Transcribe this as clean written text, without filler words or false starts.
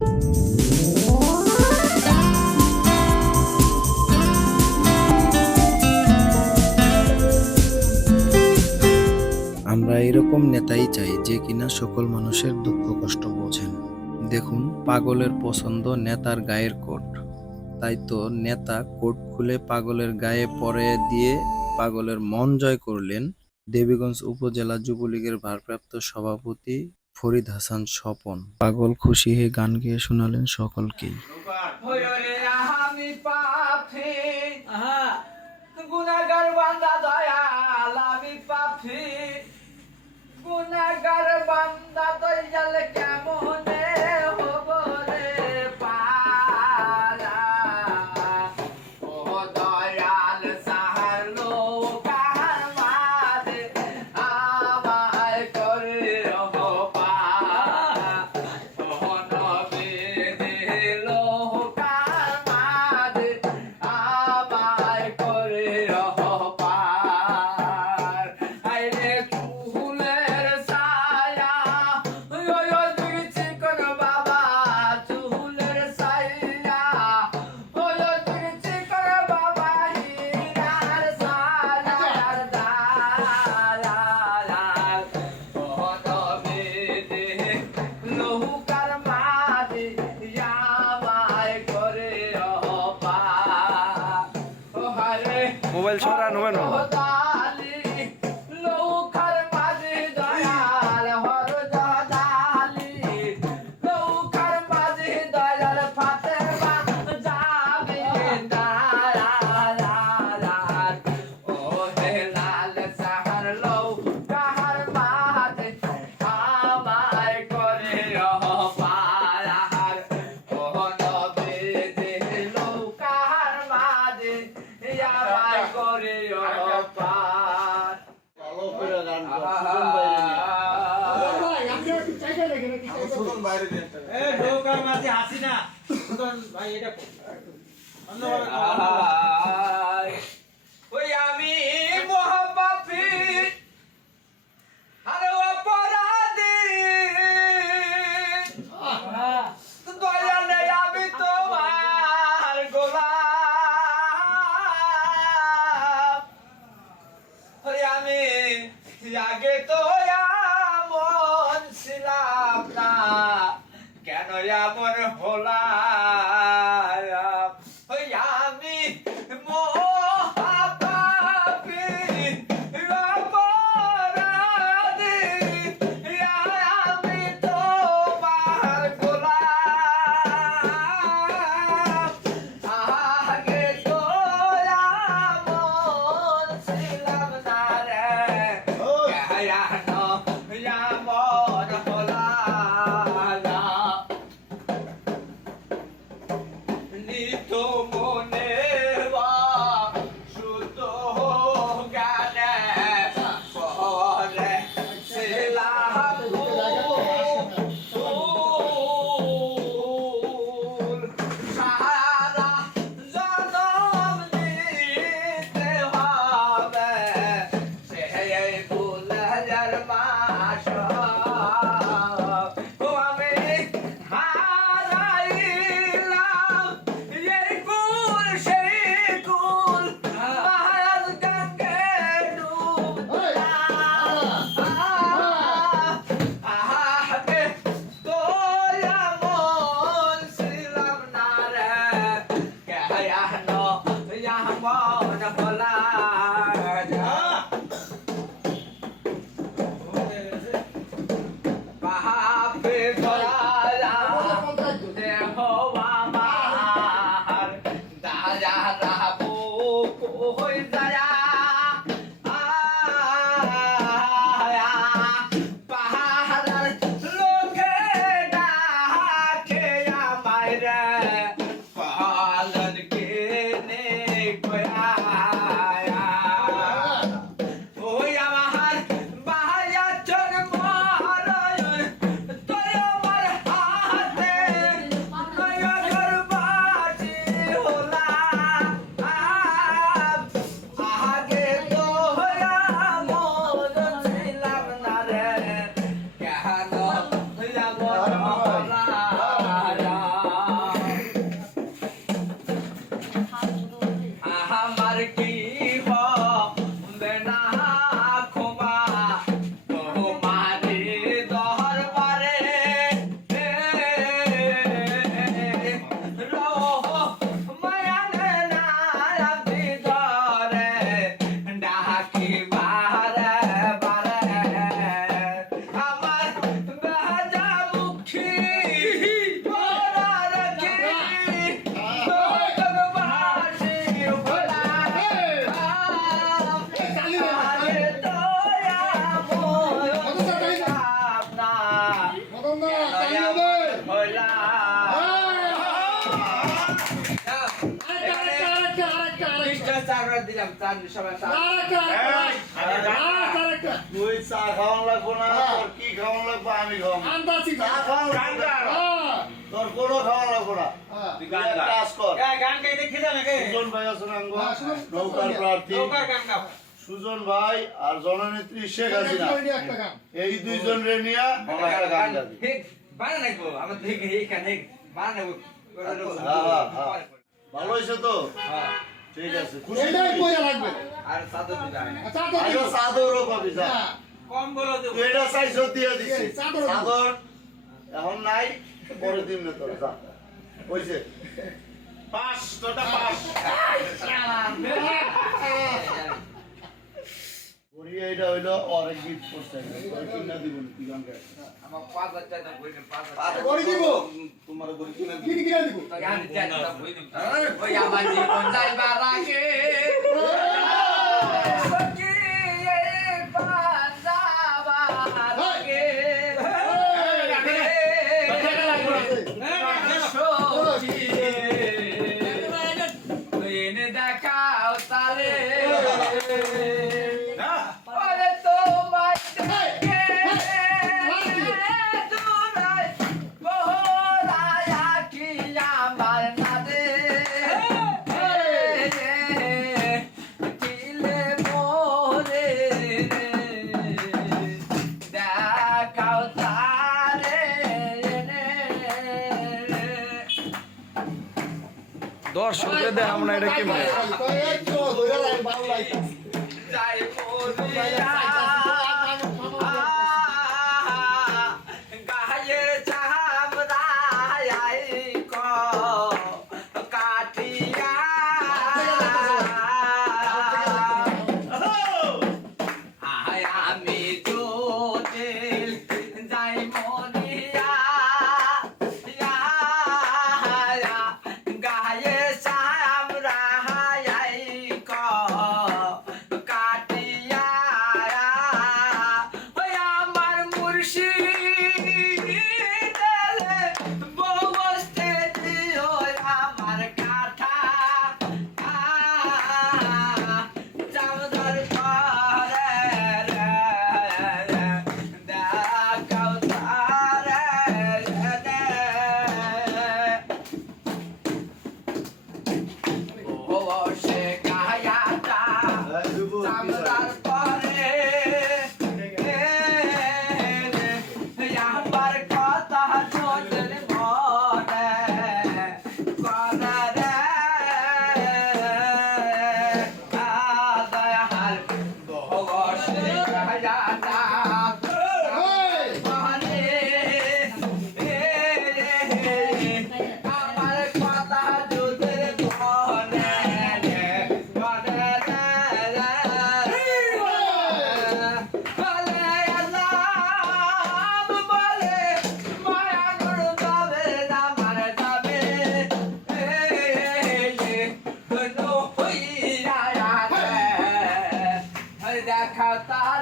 আমরা এরকম নেতাই চাই যে কিনা সকল মানুষের দুঃখ কষ্ট বোঝেন। দেখুন, পাগলের পছন্দ নেতার গায়ের কোট। তাই তো নেতা কোট খুলে পাগলের গায়ে পরে দিয়ে পাগলের মন জয় করলেন দেবীগঞ্জ উপজেলা যুবলীগের ভারপ্রাপ্ত সভাপতি ফরিদ হাসান স্বপন। পাগল খুশি হয়ে গান গেয়ে শোনালেন সকলকেই। আমি পাপি গুনাহগার বান্দা দয়াল, আমি পাপি গুনাহগার বান্দা দয়াল, কেমনে হব রে পারা। ও দয়াল সাহালো কার মাঝে আমায় করে রহ পারা। ও নবী দিল কার মাঝে আমায় করে রহ পার। আইরে চুলের ছায়া ওই ওই দিছি কোন বাবা, চুলের ছায়া ওই ওই দিছি কোন বাবা, হীরার ছায়ার দালাল। ও নবী নৌকার মাঝে আমায় করে রহ পার। ও হায়রে মোবাইল সরান হবে না। হরদালি নৌকার মাঝে দয়াল, হরদালি নৌকার মাঝে দয়াল, ফাতেমা যাবে দালাল। ও হে লাল সাহার নৌকার মাঝে আমায় করে রহ পার। ও নবী নৌকার মাঝে আমায় করে রহ পার। নৌকার মাঝে হাসিনা ভাই এটা ওই আমি মহাপাপী আর অপরাধী, দয়ালে আমি তোমার গোলাম। ওই আমি আগে তো এমন ছিলাম না, কেন এমন হলাম। ওই আমি মহাপাপী অপরাধী, আমি তোমার গোলাম। আগে তো এমন ছিলাম না রে, কেন এমন হলাম। দিলাম চার সবাই তুই চা খাওয়ান লাগবো না তোর কি খাওয়ান লাগবো আমি খাওয়াবো চা খাওয়ান লাগবো না। তোর কোনো খাওয়ান লাগবো না তুই এক কাজ কর গান গাইতে খেতে নাকি সুজন ভাই আছেন আঙ্গ নৌকার প্রার্থী সুজন ভাই আর জননেত্রী শেখ হাসিনা এই দুইজন রে নিয়া একটা গান গাবি। বানা নাকবো আমার দেখে এইখানে বানা নাকবো ভালো হয়েছে তো ঠিক আছে খুশি আর সাদর দিবা আচ্ছা চাদরও পাবি যা কম বলো তো তুই এটা চাইছো দিয়ে দিছি চাদর এখন নাই পরে দিন না তোর যা হইছে পাস তোটা পাস ওরি এইটা হইলো অরেক গিফট করছে ওরে কিনা দিব না তুই গান গায় আমার 5000 টাকা বইনে 5000 করে দিব তোমার গরি কিনা দিব কি দিব গান দিতে বইনে ওই আমার জীবন যাইবা রাখে দেখাও তারে তোমার আমার নাদে কিলে মোরে দেখাও তারে দর্শকদের দেখাম না এটা কেমনে যাই মোরিয়া গায়ে চামড়াই ক কাটিয়া আয় আমি জোটেল যাই মরিয়া গায়ে চামড়াই ক কাটিয়া ওই আমার মুর্শিদ বসতে দিও আমার কাঠা চামদার পারে দেখাও তারে ও সে গায়াটা চামদার পরে আমার কথা চোখের মনে করে দয়াল ও সে গায়াটা আমার কথা চোখের মনে দেখা তার